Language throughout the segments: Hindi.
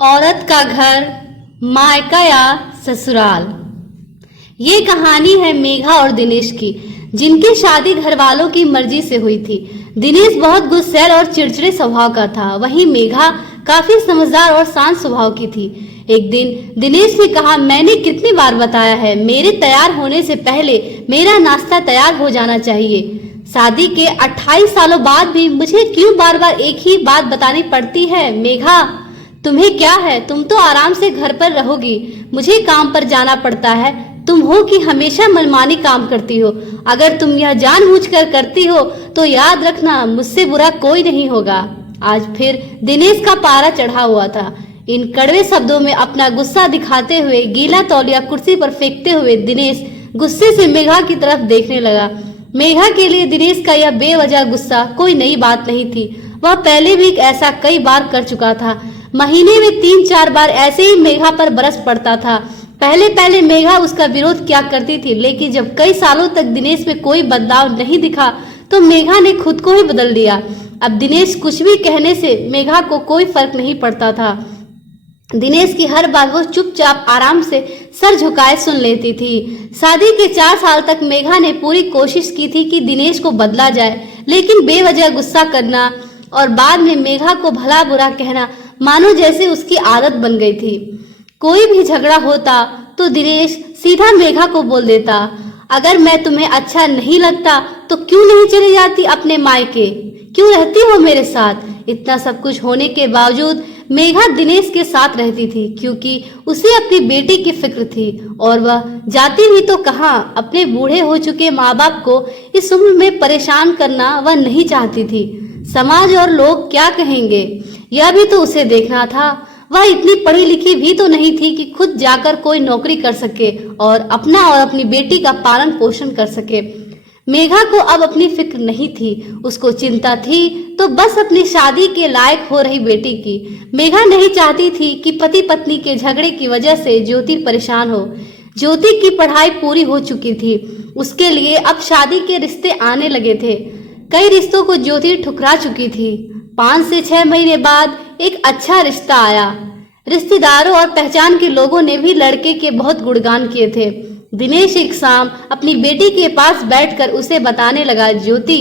औरत का घर, मायका या ससुराल। ये कहानी है मेघा और दिनेश की, जिनकी शादी घर वालों की मर्जी से हुई थी। दिनेश बहुत गुस्सैल और चिड़चिड़े स्वभाव का था, वहीं मेघा काफी समझदार और शांत स्वभाव की थी। एक दिन दिनेश ने कहा, मैंने कितनी बार बताया है, मेरे तैयार होने से पहले मेरा नाश्ता तैयार हो जाना चाहिए। शादी के 28 सालों बाद भी मुझे क्यों बार बार एक ही बात बतानी पड़ती है? मेघा, तुम्हें क्या है? तुम तो आराम से घर पर रहोगी, मुझे काम पर जाना पड़ता है। तुम हो कि हमेशा मनमानी काम करती हो। अगर तुम यह जानबूझकर करती हो तो याद रखना, मुझसे बुरा कोई नहीं होगा। आज फिर दिनेश का पारा चढ़ा हुआ था। इन कड़वे शब्दों में अपना गुस्सा दिखाते हुए, गीला तौलिया कुर्सी पर फेंकते हुए दिनेश गुस्से से मेघा की तरफ देखने लगा। मेघा के लिए दिनेश का यह बेवजह गुस्सा कोई नई बात नहीं थी। वह पहले भी ऐसा कई बार कर चुका था। महीने में 3-4 बार ऐसे ही मेघा पर बरस पड़ता था। पहले पहले मेघा उसका विरोध क्या करती थी, लेकिन जब कई सालों तक दिनेश में कोई बदलाव नहीं दिखा तो मेघा ने खुद को ही बदल दिया। अब दिनेश कुछ भी कहने से मेघा को कोई फर्क नहीं पड़ता था। दिनेश की हर बात वो चुपचाप आराम से सर झुकाए सुन लेती थी। शादी के 4 साल तक मेघा ने पूरी कोशिश की थी कि दिनेश को बदला जाए, लेकिन बेवजह गुस्सा करना और बाद में मेघा को भला बुरा कहना मानो जैसे उसकी आदत बन गई थी। कोई भी झगड़ा होता तो दिनेश सीधा मेघा को बोल देता, अगर मैं तुम्हें अच्छा नहीं लगता तो क्यों नहीं चली जाती अपने मायके, क्यों रहती हो मेरे साथ? इतना सब कुछ होने के बावजूद मेघा दिनेश के साथ रहती थी, क्योंकि उसे अपनी बेटी की फिक्र थी। और वह जाती भी तो कहाँ, अपने बूढ़े हो चुके माँ बाप को इस उम्र में परेशान करना वह नहीं चाहती थी। समाज और लोग क्या कहेंगे, यह भी तो उसे देखना था। वह इतनी पढ़ी लिखी भी तो नहीं थी कि खुद जाकर कोई नौकरी कर सके और अपना और अपनी बेटी का पालन पोषण कर सके। मेघा को अब अपनी फिक्र नहीं थी, उसको चिंता थी तो बस अपनी शादी के लायक हो रही बेटी की। मेघा नहीं चाहती थी कि पति पत्नी के झगड़े की वजह से ज्योति परेशान हो। ज्योति की पढ़ाई पूरी हो चुकी थी, उसके लिए अब शादी के रिश्ते आने लगे थे। कई रिश्तों को ज्योति ठुकरा चुकी थी। 5 से 6 महीने बाद एक अच्छा रिश्ता आया। रिश्तेदारों और पहचान के लोगों ने भी लड़के के बहुत गुणगान किए थे। दिनेश एक शाम अपनी बेटी के पास बैठकर उसे बताने लगा, ज्योति,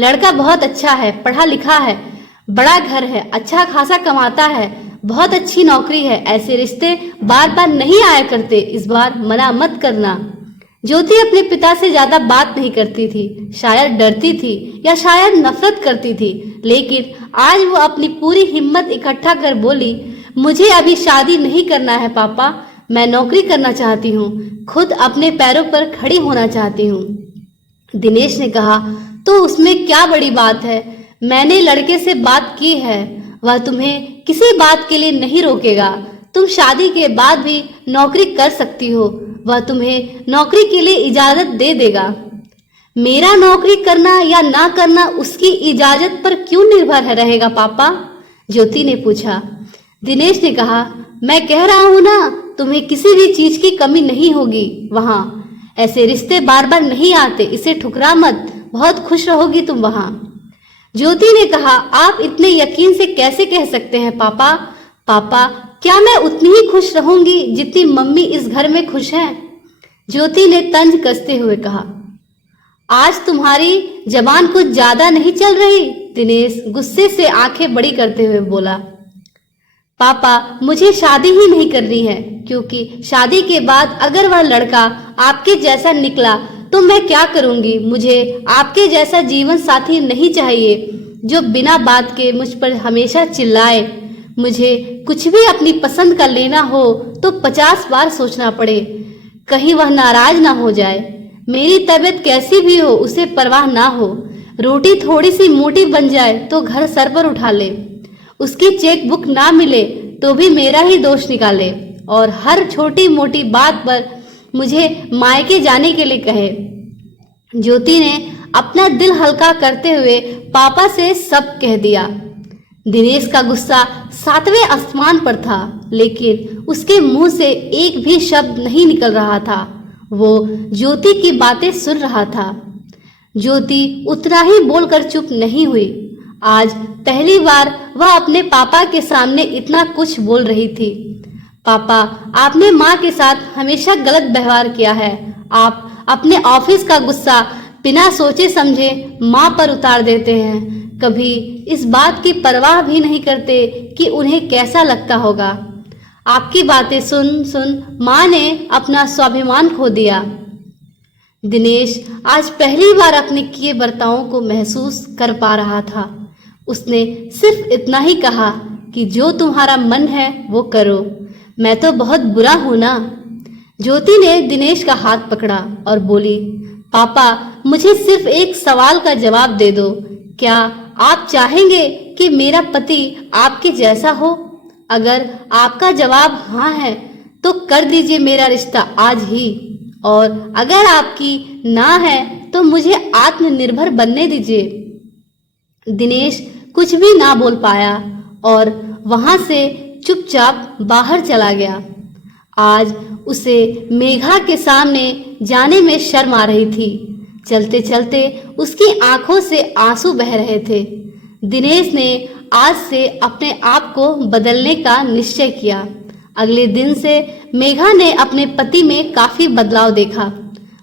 लड़का बहुत अच्छा है, पढ़ा लिखा है, बड़ा घर है, अच्छा खासा कमाता है, बहुत अच्छी नौकरी है। ऐसे रिश्ते बार बार नहीं आया करते, इस बार मना मत करना। ज्योति अपने पिता से ज्यादा बात नहीं करती थी, शायद डरती थी या शायद नफरत करती थी, लेकिन आज वो अपनी पूरी हिम्मत इकट्ठा कर बोली, मुझे अभी शादी नहीं करना है पापा, मैं नौकरी करना चाहती हूँ, खुद अपने पैरों पर खड़ी होना चाहती हूँ। दिनेश ने कहा, तो उसमें क्या बड़ी बात है, मैंने लड़के से बात की है, वह तुम्हें किसी बात के लिए नहीं रोकेगा। तुम शादी के बाद भी नौकरी कर सकती हो, वह तुम्हें नौकरी के लिए इजाजत दे देगा। मेरा नौकरी करना या ना करना उसकी इजाजत पर क्यों निर्भर रहेगा पापा? ज्योति ने पूछा। दिनेश ने कहा, मैं कह रहा हूं ना, तुम्हें किसी भी चीज की कमी नहीं होगी वहां। ऐसे रिश्ते बार बार नहीं आते, इसे ठुकरा मत, बहुत खुश रहोगी तुम वहां। ज्योति ने कहा, आप इतने यकीन से कैसे कह सकते हैं पापा? पापा, क्या मैं उतनी ही खुश रहूंगी जितनी मम्मी इस घर में खुश हैं? ज्योति ने तंज कसते हुए कहा, आज तुम्हारी जबान कुछ ज्यादा नहीं चल रही? दिनेश गुस्से से आंखें बड़ी करते हुए बोला, पापा, मुझे शादी ही नहीं करनी है, क्योंकि शादी के बाद अगर वह लड़का आपके जैसा निकला तो मैं क्या करूंगी? मुझे आपके जैसा जीवन साथी नहीं चाहिए जो बिना बात के मुझ पर हमेशा चिल्लाए। मुझे कुछ भी अपनी पसंद का लेना हो तो 50 बार सोचना पड़े, कहीं वह नाराज ना हो जाए। मेरी तबीयत कैसी भी हो उसे परवाह ना हो, रोटी थोड़ी सी मोटी बन जाए तो घर सर पर उठा ले, उसकी चेक बुक ना मिले तो भी मेरा ही दोष निकाले और हर छोटी मोटी बात पर मुझे मायके जाने के लिए कहे। ज्योति ने अपना दिल हल्का करते हुए पापा से सब कह दिया। दिनेश का गुस्सा 7वें आसमान पर था, लेकिन उसके मुंह से एक भी शब्द नहीं निकल रहा था। वो ज्योति की बातें सुन रहा था। ज्योति उतना ही बोलकर चुप नहीं हुई। आज पहली बार वह अपने पापा के सामने इतना कुछ बोल रही थी। पापा, आपने माँ के साथ हमेशा गलत व्यवहार किया है। आप अपने ऑफिस का गुस्सा बिना सोचे समझे माँ पर उतार देते हैं। कभी इस बात की परवाह भी नहीं करते कि उन्हें कैसा लगता होगा। आपकी बातें सुन सुन माँ ने अपना स्वाभिमान खो दिया। दिनेश आज पहली बार अपने किए बर्तावों को महसूस कर पा रहा था। उसने सिर्फ इतना ही कहा कि जो तुम्हारा मन है वो करो, मैं तो बहुत बुरा हूं ना। ज्योति ने दिनेश का हाथ पकड़ा और बोली, पापा, मुझे सिर्फ एक सवाल का जवाब दे दो। क्या आप चाहेंगे कि मेरा पति आपके जैसा हो? अगर आपका जवाब हाँ है तो कर दीजिए मेरा रिश्ता आज ही, और अगर आपकी ना है तो मुझे आत्मनिर्भर बनने दीजिए। दिनेश कुछ भी ना बोल पाया और वहां से चुपचाप बाहर चला गया। आज उसे मेघा के सामने जाने में शर्म आ रही थी। चलते चलते उसकी आंखों से आंसू बह रहे थे। दिनेश ने आज से अपने आप को बदलने का निश्चय किया। अगले दिन से मेघा ने अपने पति में काफी बदलाव देखा।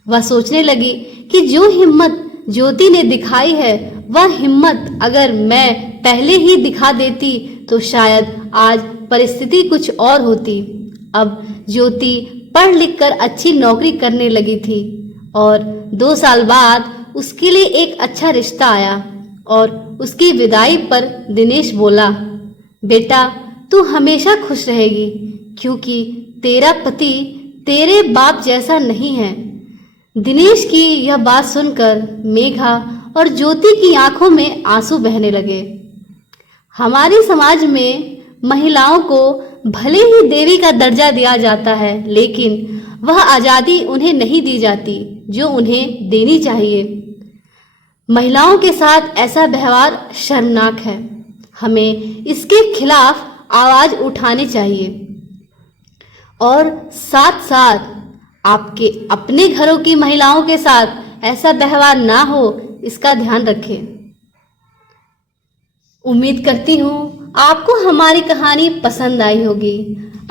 वह सोचने लगी कि जो हिम्मत ज्योति ने दिखाई है, वह हिम्मत अगर मैं पहले ही दिखा देती तो शायद आज परिस्थिति कुछ और होती। अब ज्योति पढ़ लिख कर अच्छी नौकरी करने लगी थी और 2 साल बाद उसके लिए एक अच्छा रिश्ता आया। और उसकी विदाई पर दिनेश बोला, बेटा, तू हमेशा खुश रहेगी क्योंकि तेरा पति तेरे बाप जैसा नहीं है। दिनेश की यह बात सुनकर मेघा और ज्योति की आंखों में आंसू बहने लगे। हमारे समाज में महिलाओं को भले ही देवी का दर्जा दिया जाता है, लेकिन वह आजादी उन्हें नहीं दी जाती जो उन्हें देनी चाहिए। महिलाओं के साथ ऐसा व्यवहार शर्मनाक है। हमें इसके खिलाफ आवाज उठानी चाहिए और साथ साथ आपके अपने घरों की महिलाओं के साथ ऐसा व्यवहार ना हो, इसका ध्यान रखें। उम्मीद करती हूँ आपको हमारी कहानी पसंद आई होगी।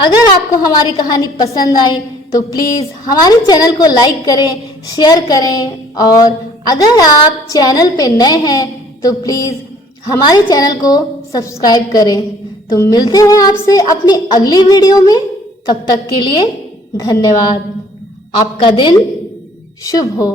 अगर आपको हमारी कहानी पसंद आई तो प्लीज़ हमारे चैनल को लाइक करें, शेयर करें, और अगर आप चैनल पे नए हैं तो प्लीज़ हमारे चैनल को सब्सक्राइब करें। तो मिलते हैं आपसे अपनी अगली वीडियो में। तब तक के लिए धन्यवाद। आपका दिन शुभ हो।